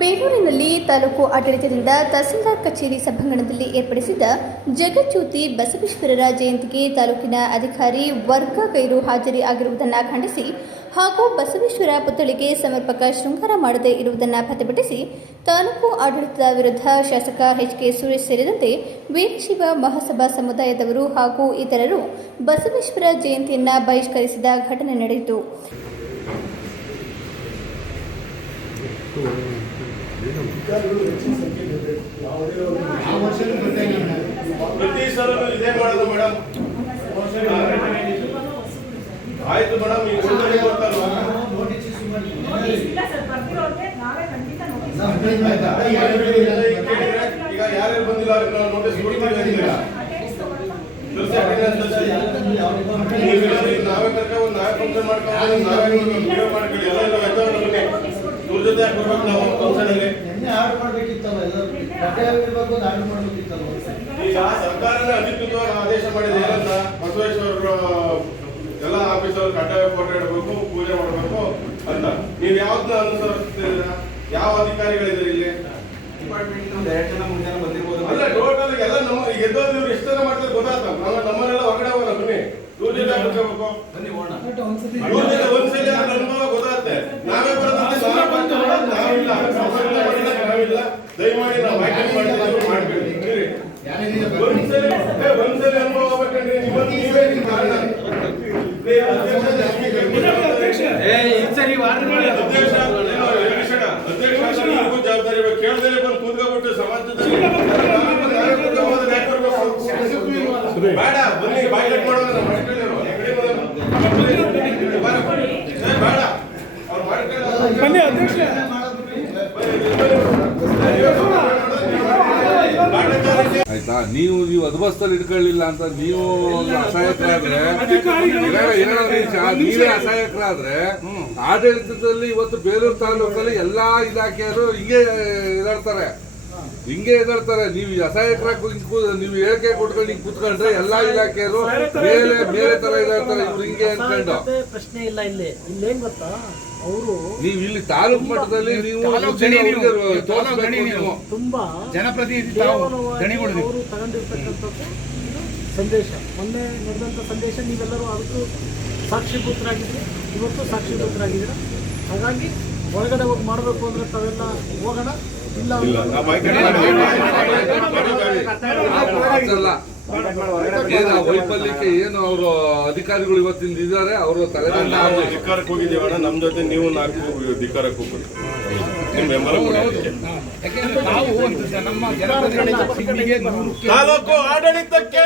ಬೇಲೂರಿನಲ್ಲಿ ತಾಲೂಕು ಆಡಳಿತದಿಂದ ತಹಸೀಲ್ದಾರ್ ಕಚೇರಿ ಸಭಾಂಗಣದಲ್ಲಿ ಏರ್ಪಡಿಸಿದ್ದ ಜಗಜ್ಯೋತಿ ಬಸವೇಶ್ವರರ ಜಯಂತಿಗೆ ತಾಲೂಕಿನ ಅಧಿಕಾರಿ ವರ್ಗ ಗೈರು ಹಾಜರಿ ಆಗಿರುವುದನ್ನು ಖಂಡಿಸಿ ಹಾಗೂ ಬಸವೇಶ್ವರ ಪುತ್ಥಳಿಗೆ ಸಮರ್ಪಕ ಶೃಂಗಾರ ಮಾಡದೇ ಇರುವುದನ್ನು ಪ್ರತಿಭಟಿಸಿ ತಾಲೂಕು ಆಡಳಿತದ ವಿರುದ್ಧ ಶಾಸಕ ಎಚ್.ಕೆ. ಸುರೇಶ್ ಸೇರಿದಂತೆ ವೀರಶೈವ ಮಹಾಸಭಾ ಸಮುದಾಯದವರು ಹಾಗೂ ಇತರರು ಬಸವೇಶ್ವರ ಜಯಂತಿಯನ್ನು ಬಹಿಷ್ಕರಿಸಿದ ಘಟನೆ ನಡೆಯಿತು. ಪ್ರತಿ ಸಲ ಇದೇ ಮಾಡೋದು ಮೇಡಮ್. ಆಯ್ತು ಮೇಡಮ್, ಈಗ ಈಗ ಯಾರ್ಯಾರು ಬಂದಿಲ್ಲ ನೋಟಿಸ್ ಕೊಡ್ತೀವಿ. ನಾವೇ ಕರ್ಕೊಂಡು ನಾವೇ ಫಂಕ್ಷನ್ ಮಾಡ್ಕೊಂಡು ನಾವೇ ವಿಡಿಯೋ ಮಾಡ್ಕೊಳ್ಳಿ. ಎಲ್ಲ ಇವ್ರ ಜೊತೆ ಬರ್ಬೇಕು ನಾವು ಫಂಕ್ಷನ್ ಅಲ್ಲಿ. ಈಗ ಸರ್ಕಾರನೇ ಅಧಿಕೃತವಾಗಿ ಆದೇಶ ಮಾಡಿದೆ ಏನಂತ, ಬಸವೇಶ್ವರ ಎಲ್ಲ ಆಫೀಸರ್ ಕಡ್ಡಾಯ ಫೋಟೋ ಇಡಬೇಕು, ಪೂಜೆ ಮಾಡಬೇಕು ಅಂತ. ನೀವು ಯಾವ್ದನ್ನ ಅನುಸರಿಸ್ತಿದ್ದೀರಾ? ಯಾವ ಅಧಿಕಾರಿಗಳಿದ್ದಾರೆ ಇಲ್ಲಿ? ಅಲ್ಲ, ಟೋಟಲ್ ಎಲ್ಲ ನಮ್ಮ ಎದ್ದೋದು ಇವ್ರು ಎಷ್ಟು ಜನ ಮಾಡ್ತಾರೆ ಗೊತ್ತಾಗ್ತ. ನಮ್ಮನ್ನೆಲ್ಲ ಹೊರಗಡೆ ಹೋಗೋಣ, ಬನ್ನಿ ಇವ್ರ ಜೊತೆ ಬರ್ಕೋಬೇಕು. ಇವ್ರ ಜೊತೆ ಒಂದ್ಸಲ ಅನುಭವ ಗೊತ್ತಾಗುತ್ತೆ. ನಾವೇ ಬರೋದಂತೆ ನಾವಿಲ್ಲ. ದಯಮಾಡಿ ನಾವು ವ್ಯಾಖ್ಯಾನ ಮಾಡಿದ್ರೆ ಮಾಡ್ಬೇಡಿ. ಒಂದ್ಸಲ ಅನುಭವ ಆಗ್ಬೇಕಂದ್ರೆ ನೀವೇ ಕಾರಣ. ಅಧ್ಯಕ್ಷ ಜವಾಬ್ದಾರಿ ಕೇಳದೇ ಬಂದು ಕೂತ್ಕೊಬಿಟ್ಟು ಸಮಾಜದಲ್ಲಿ ಬೇಡ, ಬನ್ನಿ ಬಾಯ್ಲೆಟ್ ಮಾಡೋಣ. ಬೇಡ ಅವ್ರು ಮಾಡ್ಕೊಳ್ಳಿ. ಆಯ್ತಾ, ನೀವು ಅದ್ಭಸ್ತಲ್ಲಿ ಇಟ್ಕೊಳ್ಳಿಲ್ಲ ಅಂತ ನೀವು ಅಸಹಾಯಕರಾದ್ರೆ, ನೀವೇ ಅಸಹಾಯಕರಾದ್ರೆ, ಆಡಳಿತದಲ್ಲಿ ಇವತ್ತು ಬೇಲೂರು ತಾಲೂಕಲ್ಲಿ ಎಲ್ಲಾ ಇಲಾಖೆಯವರು ಹಿಂಗೆ ಎದಾಡ್ತಾರೆ. ನೀವು ಅಸಹಾಯಕರಾಗಿ ನೀವು ಹೇಳಿಕೆ ಕೊಟ್ಕೊಂಡು ಹಿಂಗೆ ಕುತ್ಕೊಂಡ್ರೆ ಎಲ್ಲಾ ಇಲಾಖೆಯವರು ಬೇರೆ ತರ ಇದಾಡ್ತಾರೆ. ಇವ್ರು ಹಿಂಗೆ ಅನ್ಕೊಂಡು ಪ್ರಶ್ನೆ ಇಲ್ಲ. ಇಲ್ಲೇನ್ ಗೊತ್ತಾ, ಅವರು ನೀವು ಇಲ್ಲಿ ತಾಲೂಕು ಮಟ್ಟದಲ್ಲಿ ನೀವು ತುಂಬಾ ಜನಪ್ರತಿನಿಧಿ ಅವರು ತಗೊಂಡಿರ್ತಕ್ಕಂಥದ್ದು ಸಂದೇಶ, ಮೊನ್ನೆ ನಡೆದಂತ ಸಂದೇಶ ನೀವೆಲ್ಲರೂ ಅದಕ್ಕೂ ಸಾಕ್ಷೀಭೂತರಾಗಿದ್ರಿ, ಇವತ್ತು ಸಾಕ್ಷೀಭೂತರಾಗಿದ್ದೀರ. ಹಾಗಾಗಿ ಒಳಗಡೆ ಹೋಗಿ ಮಾಡಬೇಕು ಅಂದ್ರೆ ತಾವೆಲ್ಲ ಹೋಗೋಣ. ಇಲ್ಲ ಏನು ವೈಫಲ್ಯಕ್ಕೆ ಏನು ಅವರು ಅಧಿಕಾರಿಗಳು ಇವತ್ತಿಂದ ಇದ್ದಾರೆ. ಅವರು ಅಧಿಕಾರಕ್ಕೆ ಹೋಗಿದ್ದೀವಣ್ಣ, ನಮ್ ಜೊತೆ ನೀವು 4 ಅಧಿಕಾರಕ್ಕೆ ಹೋಗ್ಬೇಕು. ತಾಲೂಕು ಆಡಳಿತಕ್ಕೆ